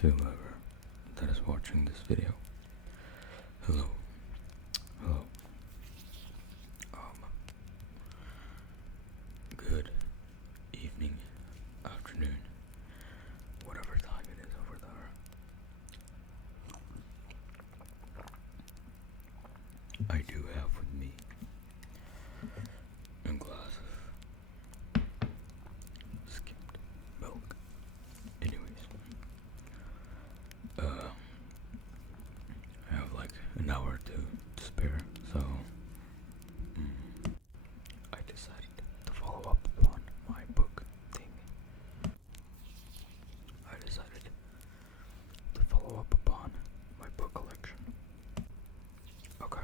to whoever that is watching this video. Hello. Good evening, afternoon, whatever time it is over there. I do have with me a glass of skimmed milk. Anyways, I have like an hour to spare, so I decided to follow up on my book thing. I decided to follow up upon my book collection. Okay.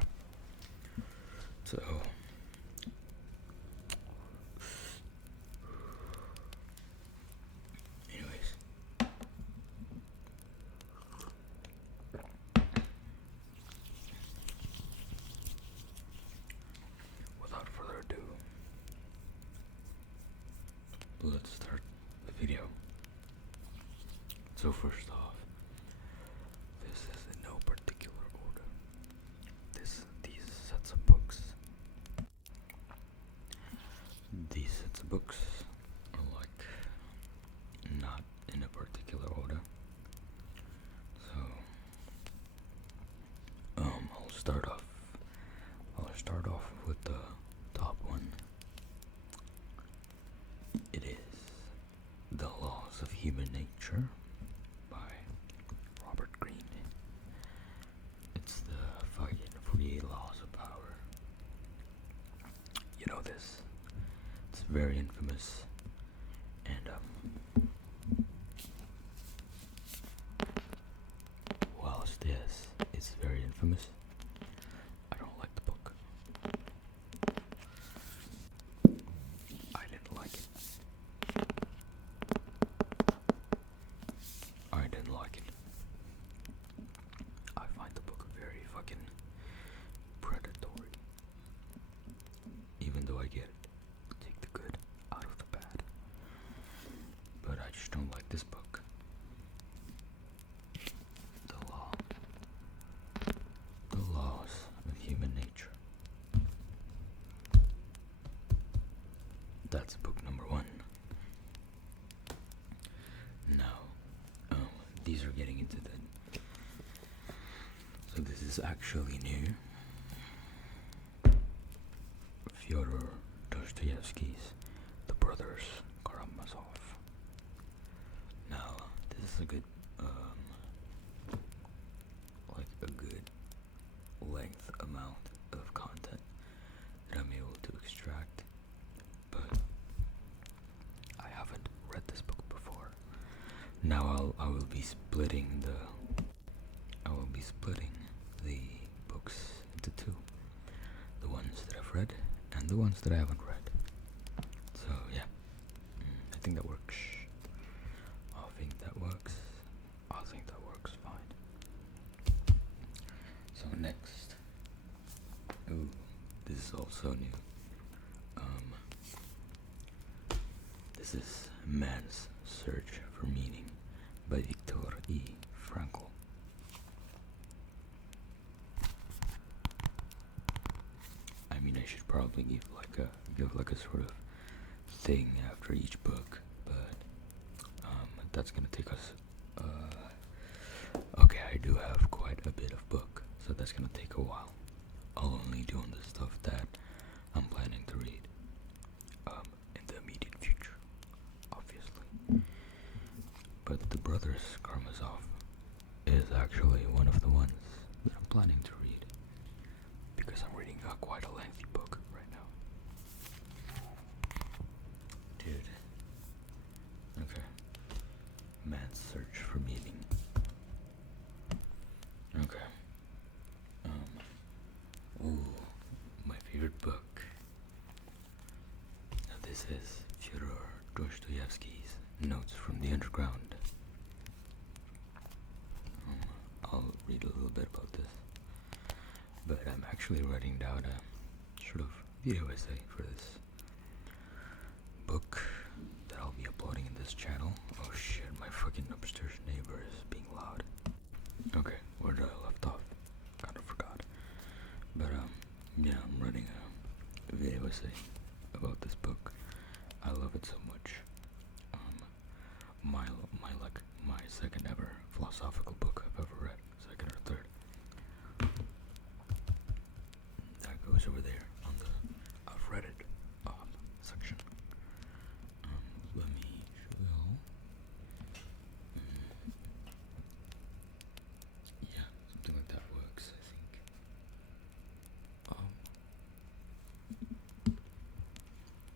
So anyways, without further ado, let's start the video. So first off, this is in no particular order. These sets of books are like not in a particular order. So I'll start off with the top one. It is The Laws of Human Nature by Robert Greene. It's the fucking 48 Laws of Power. You know this. It's very infamous, and whilst this is very infamous, I don't like the book. I didn't like it. I find the book very fucking predatory. Even though I get it, take the good out of the bad. But I just don't like this book. The Laws of Human Nature. That's book number 1. Now, these are getting into the... So this is actually new. Fyodor Dostoevsky's The Brothers Karamazov. Now, this is a good, like a good length amount of content that I'm able to extract, but I haven't read this book before. Now I will be splitting the books into 2. The ones that I've read and the ones that I haven't read. So yeah, I think that works. I think that works fine. So next, this is also new. This is Man's Search for Meaning by Viktor E. Frankl. I mean, I should probably give like a sort of thing after each book, but that's gonna take us. Okay, I do have quite a bit of book, so that's gonna take a while. I'll only do on the stuff that I'm planning to read in the immediate future, obviously. But The Brothers Karamazov is actually one of the ones that I'm planning to read, because I'm reading quite a lengthy book right now. Dude. Okay. Man's Search for Meaning. Okay. My favorite book. Now this is Fyodor Dostoevsky's Notes from the Underground. I'll read a little bit about this, but I'm actually writing down a sort of video essay for this book that I'll be uploading in this channel. Oh shit, my fucking upstairs neighbor is being where did I left off? Kind of forgot. But yeah, I'm running a video essay about this book. I love it so much. My my second ever philosophical book I've ever read, second or third. That goes over there on the I've read it section. Let me show you all. Yeah, something like that works, I think.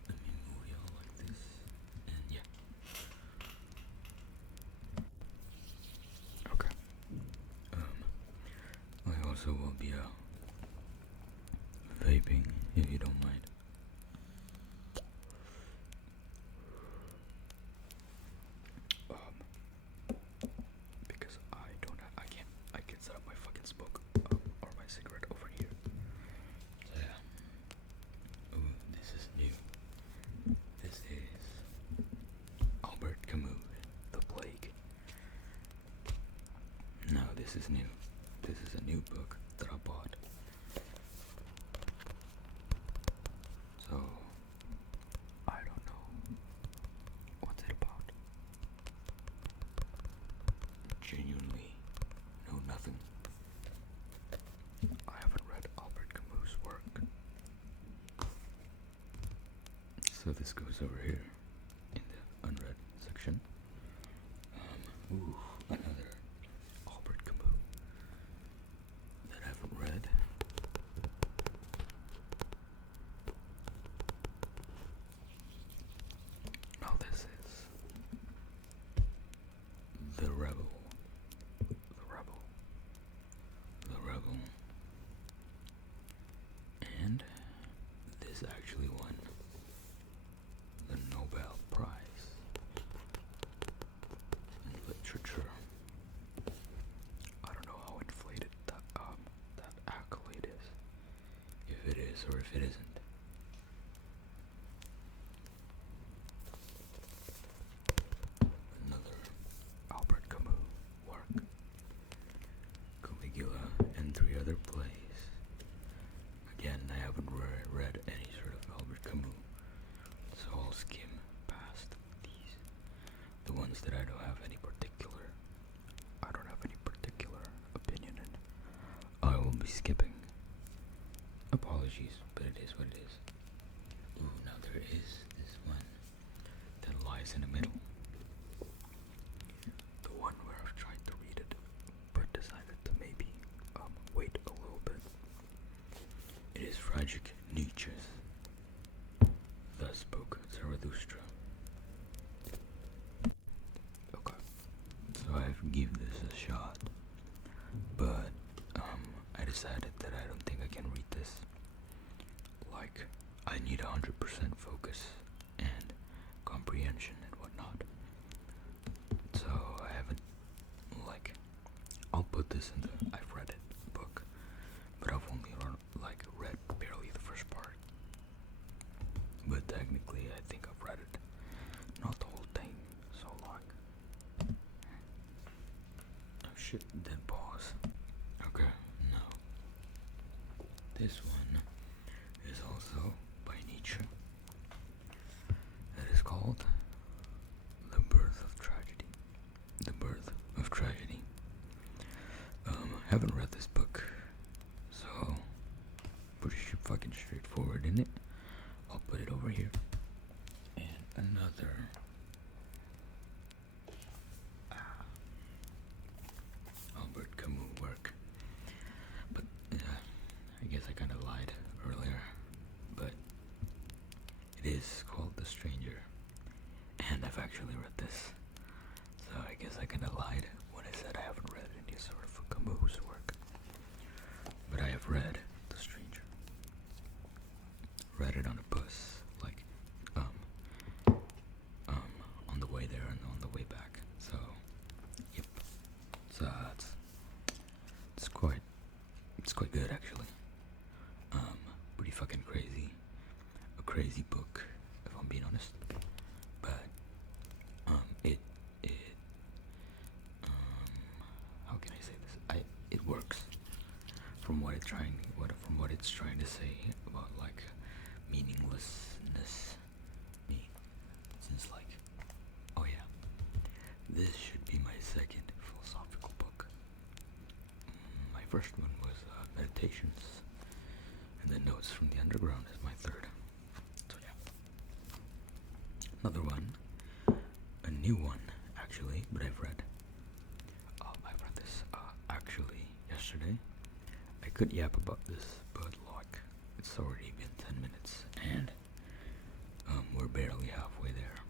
Let me move y'all like this, and yeah. Okay. I also will be vaping, if you don't mind. Because I can't set up my fucking smoke or my cigarette over here. So yeah. Ooh, this is new. This is Albert Camus, The Plague. No, this is new. This is a new book that I bought. So, I don't know. What's it about? Genuinely know nothing. I haven't read Albert Camus' work. So this goes over here in the unread section. Another Albert Camus that I haven't read. Now this is The Rebel. And this actually won the Nobel Prize in Literature. I don't know how inflated that accolade is. If it is or if it isn't. Another Albert Camus work. Caligula and 3 other plays. Again, I haven't read any sort of Albert Camus, so I'll skim past these. The ones that I don't have any particular opinion in, I will be skipping. Apologies, but it is what it is. Ooh, now there is this one that lies in the middle. The one where I've tried to read it, but decided to maybe wait a little bit. It is Friedrich Nietzsche's Thus Spoke Zarathustra. Okay, so I've given this a shot, but I decided that I don't think I can read this. Like, I need 100% focus and comprehension and whatnot. So I haven't, I'll put this in the I've read it book, but I've only read barely the first part. But technically, I think I've read it, not the whole thing. So oh shit, then pause. Okay, now this one is also by Nietzsche. It is called The Birth of Tragedy. The Birth of Tragedy. Haven't read this book, so pretty fucking straightforward, isn't it? I'll put it over here. And another Albert Camus work. But I guess I kind of lied earlier. But it is called The Stranger, and I've actually read this. So I guess I kind of lied when I said I haven't read any sort of Camus work. But I have read The Stranger. Read it on a bus, on the way there and on the way back. So, yep. So it's quite good actually. Pretty fucking crazy. A crazy book, if I'm being honest. But how can I say this? It first one was Meditations, and then Notes from the Underground is my third. So yeah. Another one, a new one actually, but I've read this actually yesterday. I could yap about this, but like it's already been 10 minutes, and we're barely halfway there.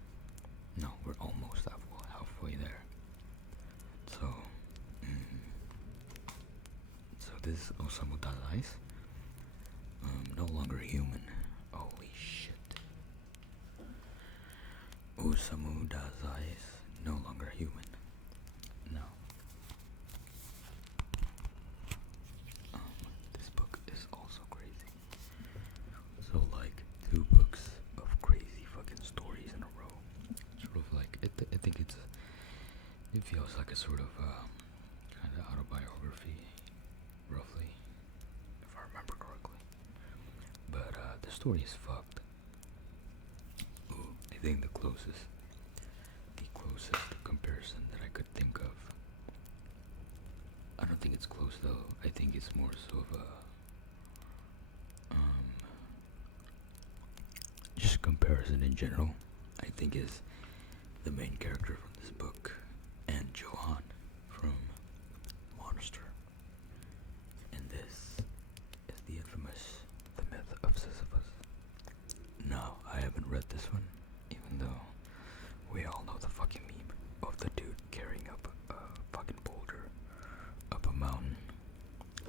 No, we're almost halfway there. So, this is Osamu Dazai's No Longer Human. Holy shit. Osamu Dazai's No Longer Human. No. This book is also crazy. So like 2 books of crazy fucking stories in a row. Sort of like, I think it feels like a sort of kind of autobiography, roughly, if I remember correctly. But the story is fucked. Ooh, I think the closest comparison that I could think of. I don't think it's close though. I think it's more so of a just comparison in general. I think is the main character from this book and Johan from Monster. And this is the infamous The Myth of Sisyphus. No, I haven't read this one, even though we all know the fucking meme of the dude carrying up a fucking boulder up a mountain.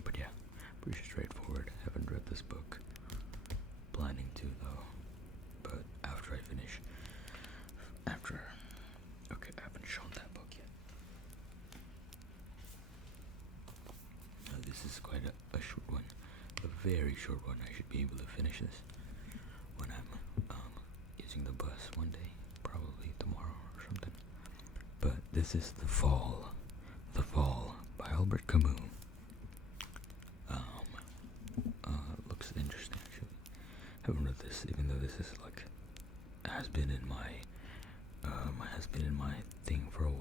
But yeah, pretty straightforward. Haven't read this book. Planning to though. But after I finish, okay, I haven't shown that book yet. Now this is quite a short one, a very short one. I should be able to finish this when I'm using the bus one day, probably tomorrow or something. But this is The Fall by Albert Camus. Looks interesting actually. Haven't read this, even though this is like has been in my thing for a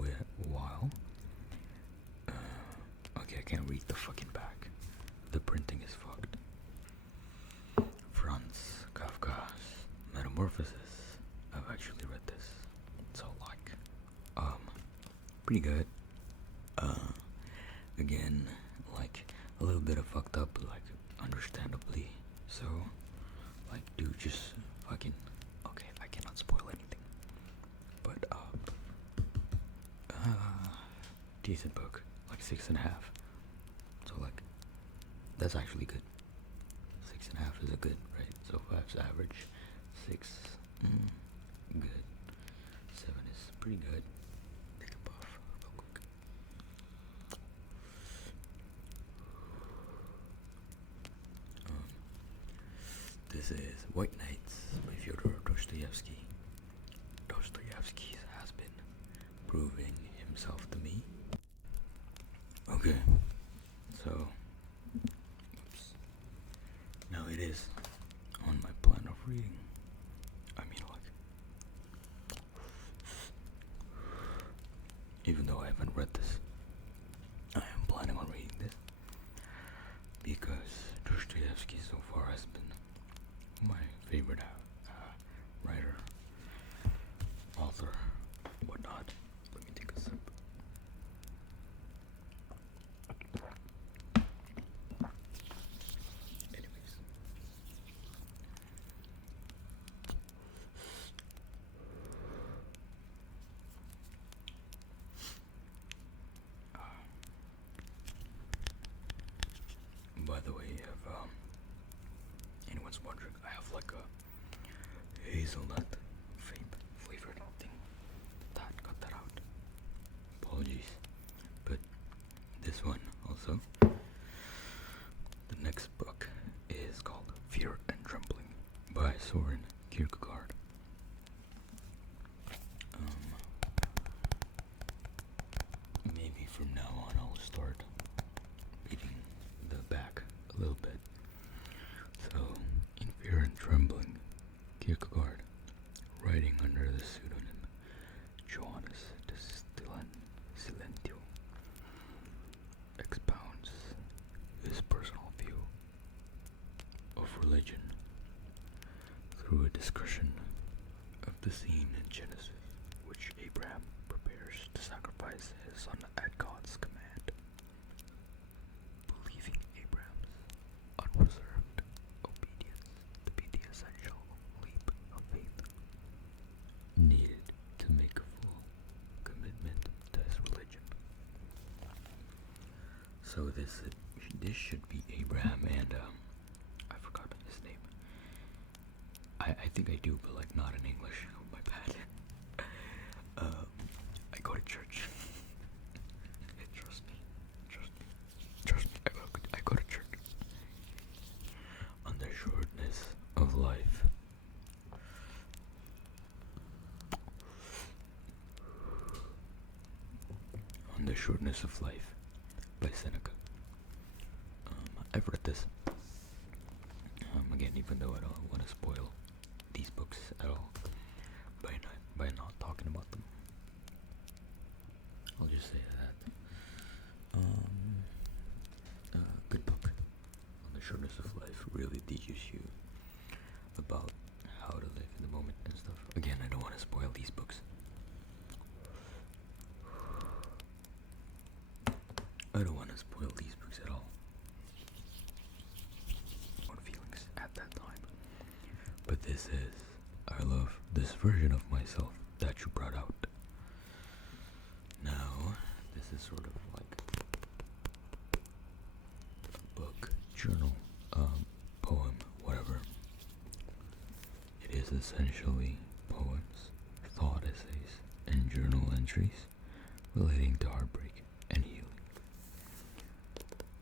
while. Okay, I can't read the fucking back. The printing is fucked. Franz Kafka's Metamorphosis. I've actually read this. So like, pretty good. Again, like a little bit of fucked up, like understandably. So, like, dude, just fucking. Okay, I cannot spoil anything. But decent book, like 6.5. So like, that's actually good. 6.5 is a good, right? So 5's average, 6, good. 7 is pretty good. Take a puff real quick. This is White Nights by Fyodor Dostoevsky. Dostoevsky has been proving himself to me. Okay, so oops. Now it is on my plan of reading. I mean, like, even though I haven't read this, I am planning on reading this because Dostoevsky so far has been my favorite writer, author, whatnot. Let me take a sip. Anyways. By the way, if anyone's wondering, I have like a hazelnut vape flavored thing. Cut that out. Apologies. But this one also. The next book is called Fear and Trembling by Soren Kierkegaard. Maybe from now on I'll start reading the back a little bit. So, in Fear and Trembling, Kierkegaard, writing under the pseudonym Johannes de Silentio, expounds through a discussion of the scene in Genesis, which Abraham prepares to sacrifice his son at God's command. Believing Abraham's unreserved obedience to be the essential leap of faith needed to make a full commitment to his religion. So this should be Abraham and I forgot his name. I think I do, but like not in English. Oh, my bad. I go to church. Trust me. I go to church. On the shortness of life. On the Shortness of Life by Seneca. I've read this. Again, even though I don't want to spoil these books at all by not talking about them, I'll just say that. Good book. On the Shortness of Life really teaches you about how to live in the moment and stuff. Again, I don't want to spoil these books. I don't want to spoil these books at all. What feelings at that time. But I love this version of myself that you brought out. Now, this is sort of like a book, journal, poem, whatever. It is essentially poems, thought essays, and journal entries relating to heartbreak and healing.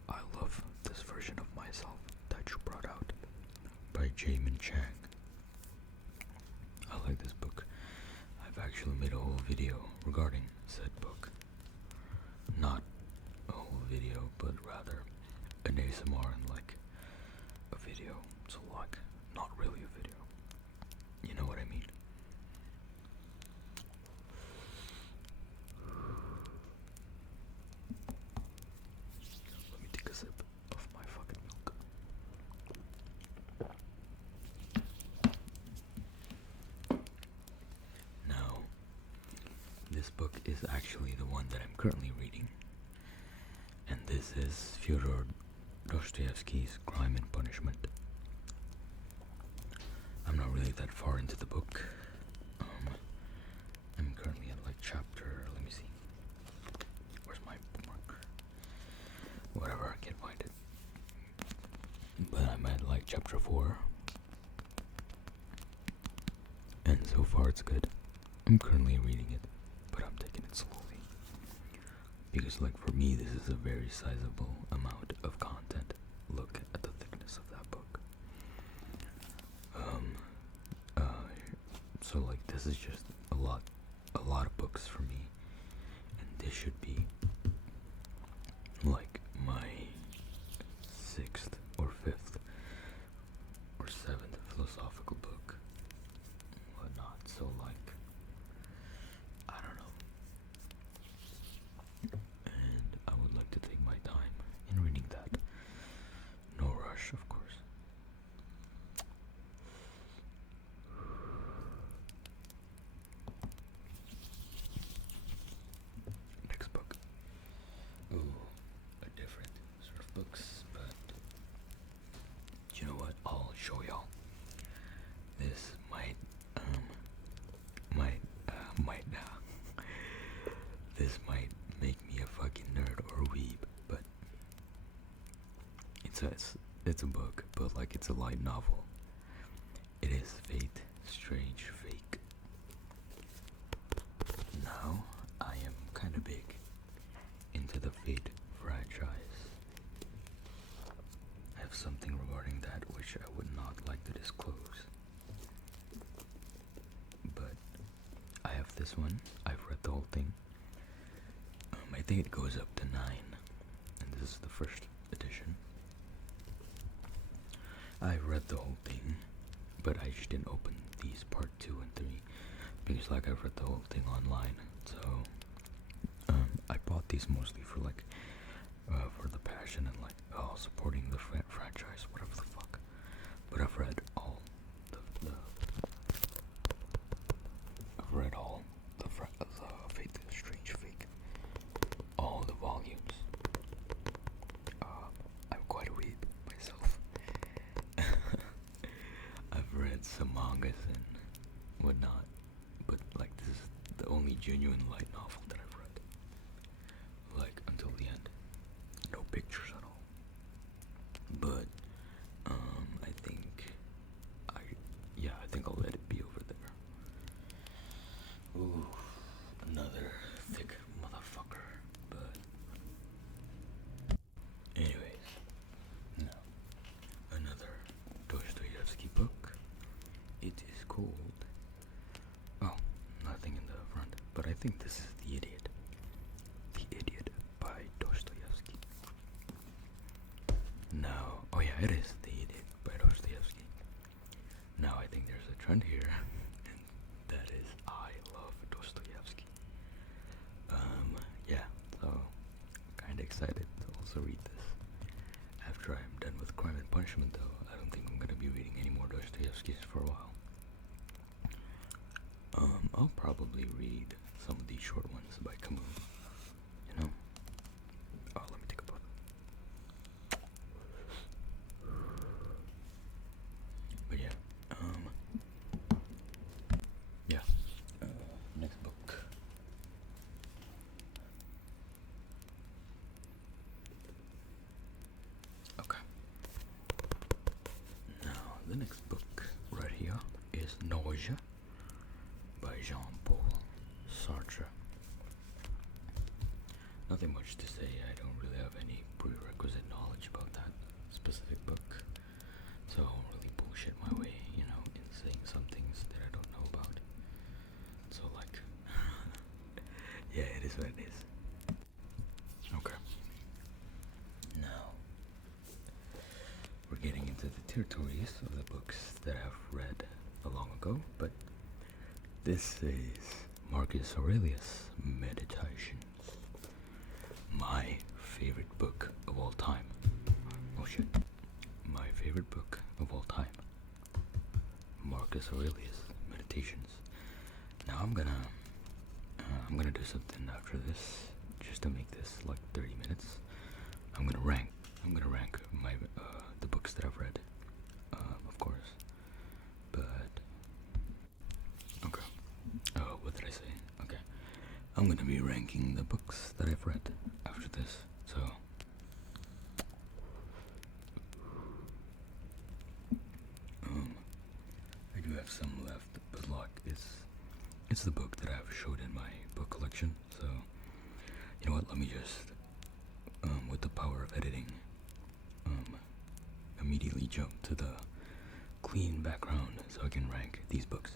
I love this version of myself that you brought out by Jamin Chang. I like this book. I've actually made a whole video regarding said book. Not a whole video, but rather an ASMR and like a video. So like, not really a video. You know what I mean? Let me take a sip of my fucking milk. Now, this book is actually the one that I'm currently reading. And this is Fyodor Dostoevsky's Crime and Punishment. I'm not really that far into the book. I'm currently at like chapter, let me see. Where's my bookmark? Whatever, I can't find it. But I'm at like chapter 4. And so far it's good. I'm currently reading it, but I'm taking it slowly. Because like for me, this is a very sizable amount of content. Look at the thickness of that book. So like this is just a lot of books for me, and this should be like my 6th or 5th or 7th philosophical book, whatnot. So like, I don't know, and I would like to take my time in reading that. No rush, of course. Next book. Ooh, a different sort of books, but you know what? I'll show y'all. This might this might make me a fucking nerd or weeb, but it's a book, but like it's a light novel. It is Fate, Strange Fake. Now, I am kind of big into the Fate franchise. I have something regarding that which I would not like to disclose. But I have this one. I've read the whole thing. I think it goes up to 9, and this is the first edition. I read the whole thing, but I just didn't open these part 2 and 3 because like I've read the whole thing online. So I bought these mostly for like for the passion and like supporting the franchise, whatever the fuck. But I've read all the mangas and whatnot, but like this is the only genuine light novel that I've read. Like until the end. No pictures at all. But I think I think I'll let it be over there. Ooh, another thick motherfucker. But anyways, now another Dostoevsky book. It is called, oh, nothing in the front, but I think this is The Idiot. The Idiot by Dostoevsky. Now, oh yeah, it is The Idiot by Dostoevsky. Now I think there's a trend here, and that is I love Dostoevsky. Yeah, so kinda excited to also read this. After I'm done with Crime and Punishment though, I don't think I'm gonna be reading any more Dostoevskys for a while. I'll probably read some of these short ones by Camus, you know? Oh, let me take a photo. But yeah, next book. Okay. Now, the next book right here is Nausea by Jean-Paul Sartre. Nothing much to say. I don't really have any prerequisite knowledge about that specific book, so I won't really bullshit my way, in saying some things that I don't know about. So like, yeah, it is what it is. Okay. Now, we're getting into the territories of the books that I've read a long ago, but this is Marcus Aurelius' Meditations. My favorite book of all time. Oh shit. My favorite book of all time. Marcus Aurelius' Meditations. Now I'm gonna do something after this, just to make this like 30 minutes. I'm gonna rank my the books that I've read, of course. But okay. What did I say? Okay. I'm gonna be ranking the books that I've read after this. So I do have some left, but like it's the book that I've showed in my book collection. So you know what? Let me just with the power of editing, immediately jump to the clean background so I can rank these books.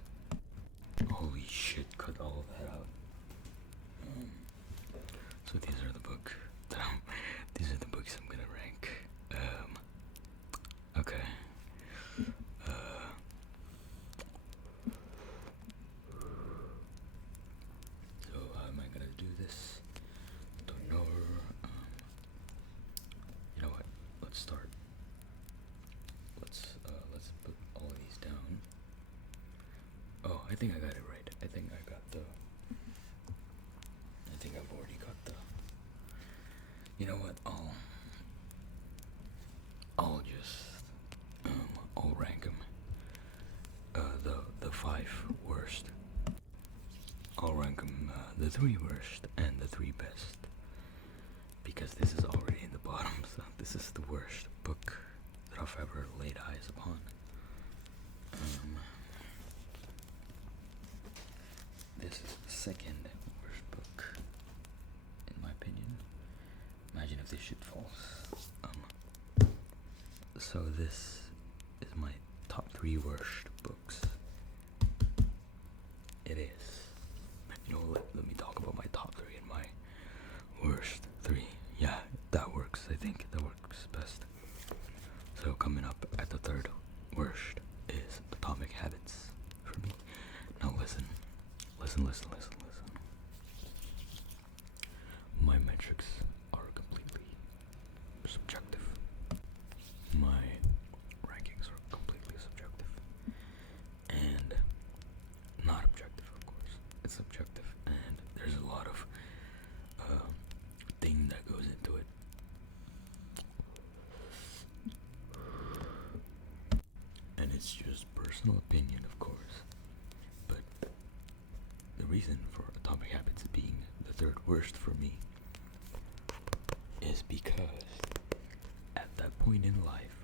Holy shit! Cut all of that out. So these are the books I'm gonna rank. Okay. So how am I gonna do this? Don't know. You know what? Let's start. Let's put all of these down. Oh, I think I got it right. I think I've already got the. You know what? I'll just I'll rank them. The 5 worst. I'll rank them the 3 worst and the 3 best, because this is already in the bottom. So this is the worst book that I've ever laid eyes upon. This is the second worst book, in my opinion. Imagine if this shit falls. So this is my top 3 worst books. It is. Let me talk about my top 3 and my worst 3. Yeah, that works. I think that works best. So coming up at the 3rd worst is Atomic Habits for me. Now listen. My metrics are completely subjective. My rankings are completely subjective. And not objective, of course. It's subjective, and there's a lot of thing that goes into it. And it's just personal opinion, of course. reason for Atomic Habits being the third worst for me is because at that point in life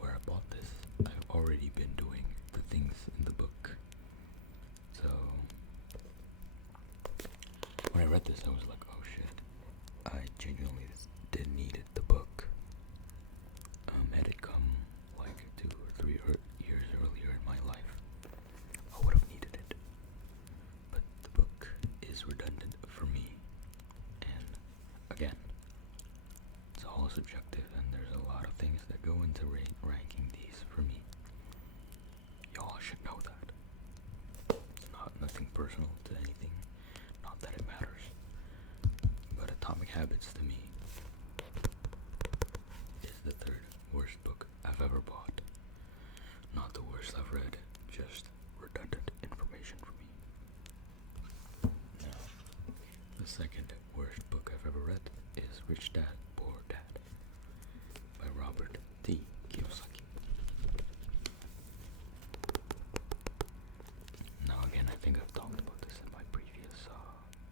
where I bought this, I've already been doing the things in the book. So when I read this, I was like, oh shit, I genuinely did need the book. Had it come like 2 or 3 years earlier in my life, I would have needed it. But the book is redundant for me, and again, it's all subjective, and there's a lot of things that go into ranking these for me. Y'all should know that. It's nothing personal to anything, not that it matters, but Atomic Habits to me is the third worst book I've ever bought. Not the worst I've read, just redundant information for me. Now, the second worst book I've ever read is Rich Dad, Poor Dad by Robert T. Kiyosaki. Now again, I think I've talked about this in my previous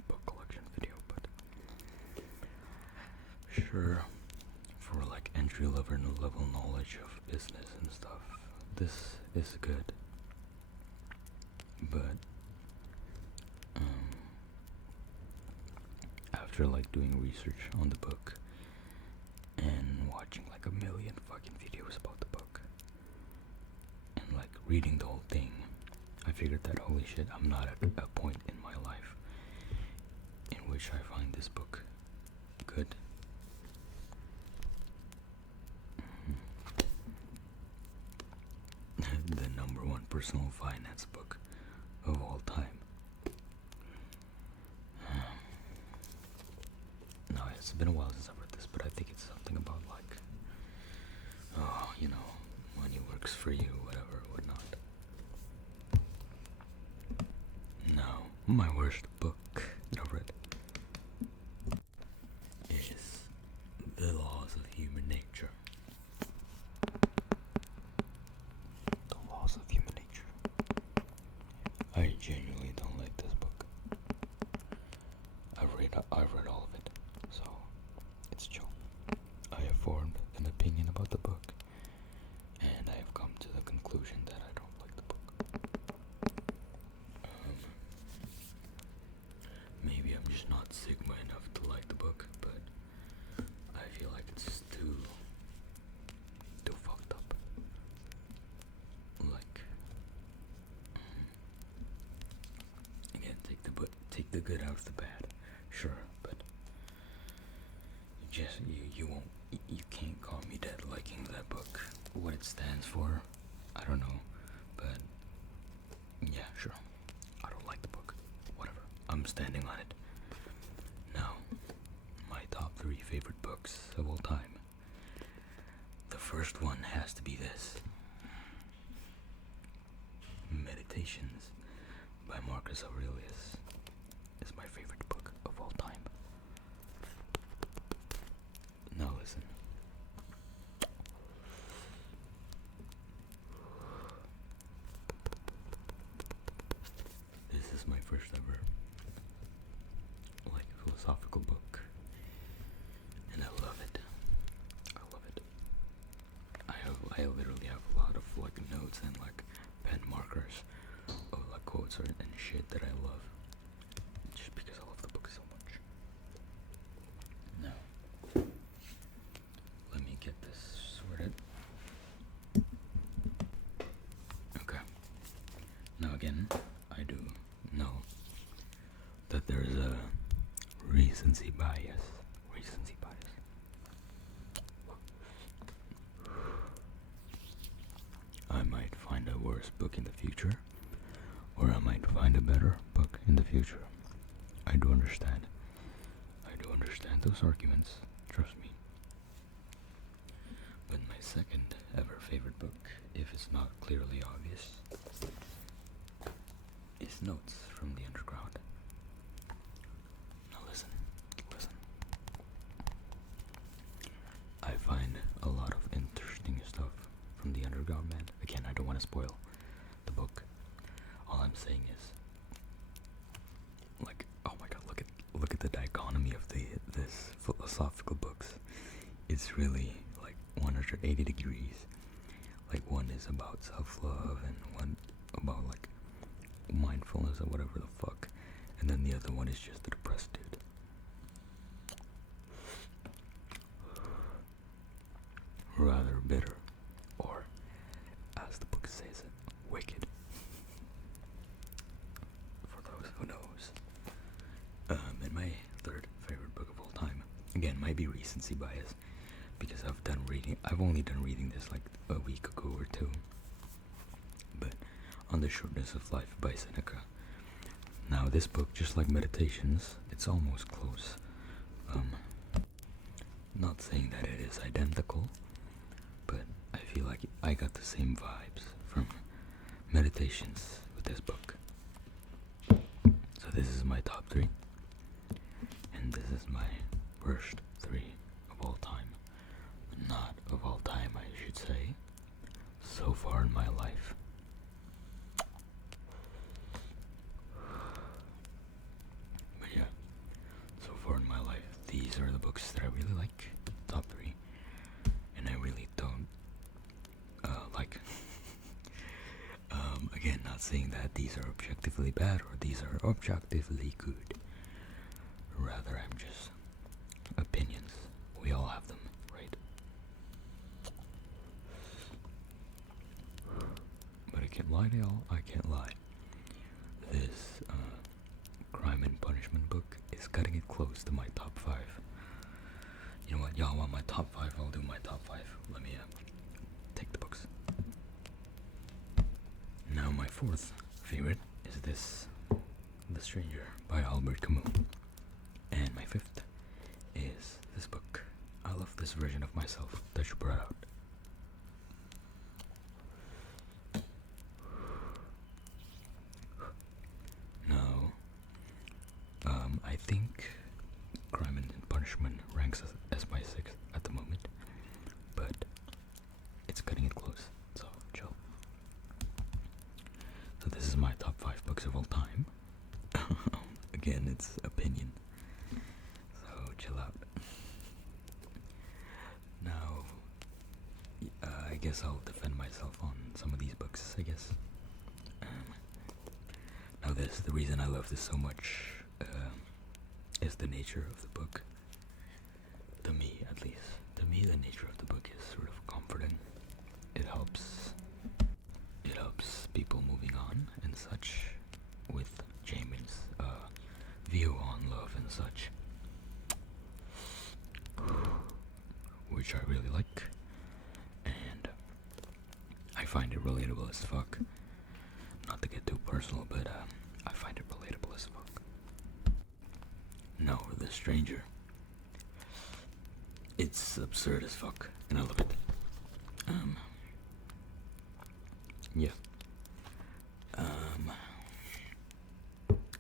book collection video, but sure, for like entry level knowledge of business and stuff, this is good. But after like doing research on the book and watching like a million fucking videos about the book and like reading the whole thing, I figured that holy shit, I'm not at a point in my life in which I find this book good. The number one personal finance book of all time. No, it's been a while since I've read this, but I think it's something about like, oh, you know, money works for you, whatever, whatnot. Now, my worst book that I've read is The Laws of Human Nature. Of Human Nature. I genuinely don't like this book. I've read all of it, so it's chill. I have formed an opinion about the book, and I have come to the conclusion that I don't like the book. Maybe I'm just not Sigma enough to like the book, but I feel like it's too fucked up. Like, again, take the good out of the bad, sure, but you can't call me dead liking that book. What it stands for, I don't know, but yeah, sure, I don't like the book, whatever, I'm standing on it. Now, my top 3 favorite books of all time. The first one has to be this. Meditations by Marcus Aurelius is my favorite book of all time. Now listen. This is my first ever like philosophical book, and I love it. I love it. I literally have a lot of like notes and like pen markers of like quotes and shit that I love, just because I love the book so much. Now, let me get this sorted. Okay. Now again, I do know that there is a recency bias. I might find a worse book in the future, or I might find a better book in the future. I do understand those arguments, trust me. But my second ever favorite book, if it's not clearly obvious, is Notes from the Underground. Now listen. I find a lot of interesting stuff from the Underground, man. Again, I don't want to spoil the book. All I'm saying is, philosophical books, it's really like 180 degrees. Like one is about self-love and one about like mindfulness or whatever the fuck, and then the other one is just a depressed dude. Rather bitter, or as the book says it, wicked. For those who knows. And my third favorite book of all time, again, might be recency bias, because I've only done reading this like a week ago or two, but On the Shortness of Life by Seneca. Now this book, just like Meditations, it's almost close. Not saying that it is identical, but I feel like I got the same vibes from Meditations with this book. So this is my top 3, and this is my worst 3 of all time. Not of all time, I should say, so far in my life. But yeah, so far in my life, these are the books that I really like, top 3, and I really don't like. Again, not saying that these are objectively bad or these are objectively good. Rather, I'm just opinions. We all have them, right? But I can't lie to y'all. I can't lie. This Crime and Punishment book is cutting it close to my top 5. You know what? Y'all want my top 5? I'll do my top 5. Let me take the books. Now my 4th favorite is this, The Stranger by Albert Camus. And my 5th is this book. I love this version of myself that you brought out. Now, I think Crime and Punishment ranks as my 6th at the moment, but it's cutting it close, so chill. So this is my top 5 books of all time. Again, it's opinion, so chill out. Now, I guess I'll defend myself on some of these books, I guess. Now the reason I love this so much is the nature of the book. To me, at least. To me, the nature of the book is sort of comforting. It helps people moving on and such, with Jamin's view on love and such, which I really like, and I find it relatable as fuck. Not to get too personal, but I find it relatable as fuck. Now, The Stranger, it's absurd as fuck, and I love it. Yeah.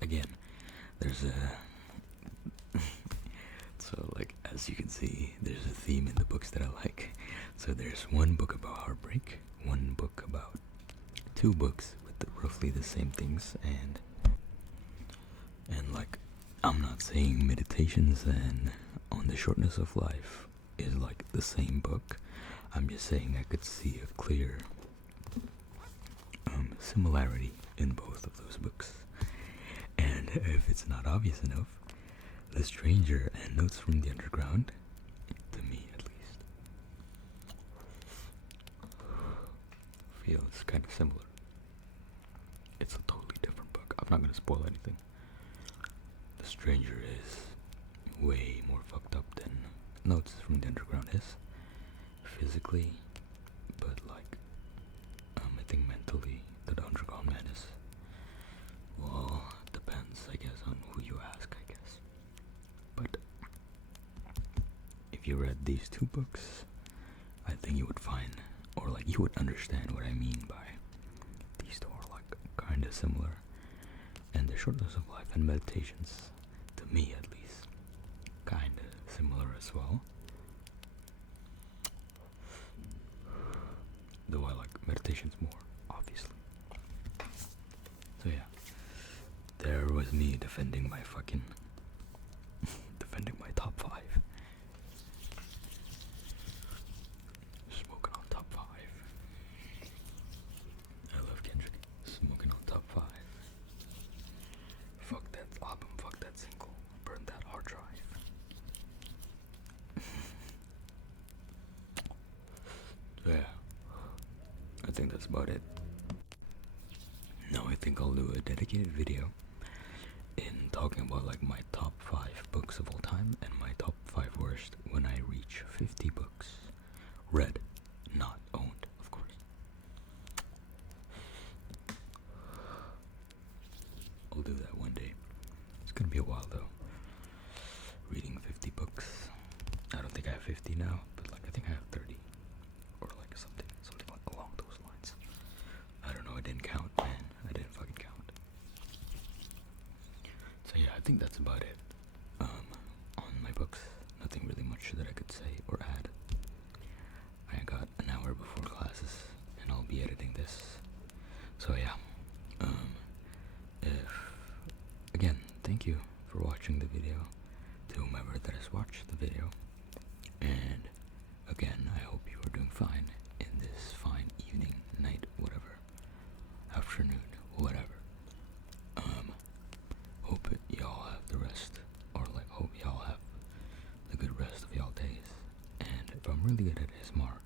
Again, there's a so like, as you can see, there's a theme in the books that I like. So there's one book about heartbreak, one book about, 2 books with roughly the same things, and like, I'm not saying Meditations and On the Shortness of Life is like the same book. I'm just saying I could see a clear similarity in both of those books. And if it's not obvious enough, The Stranger and Notes from the Underground, to me at least, feels kind of similar. It's a totally different book. I'm not going to spoil anything. The Stranger is way more fucked up than Notes from the Underground is, physically, but like, I think mentally, the Underground Man is, well, depends, I guess, on who you ask, I guess. But if you read these 2 books, I think you would find, or like, you would understand what I mean by these 2 are like kind of similar. And The Shortness of Life and Meditations, to me at least, kind of similar as well. Though I like Meditations more, obviously. So yeah, there was me defending my top 5. think that's about it. Now I think I'll do a dedicated video in talking about like my top 5 books of all time and my top 5 worst when I reach 50 books. Read, not owned, of course. I'll do that one day. It's gonna be a while though. Reading 50 books. I don't think I have 50 now, but like I think I have 30. Or like something like along those lines. I don't know, I didn't count, man. I didn't fucking count. So yeah, I think that's about it. On my books, nothing really much that I could say or add. I got an hour before classes, and I'll be editing this. So yeah, again, thank you for watching the video, to whomever that has watched the video, and again, I hope you are doing fine in this fine evening, night, whatever, afternoon, whatever. Hope y'all have the rest, or like hope y'all have the good rest of y'all days. And if I'm really good at ASMR,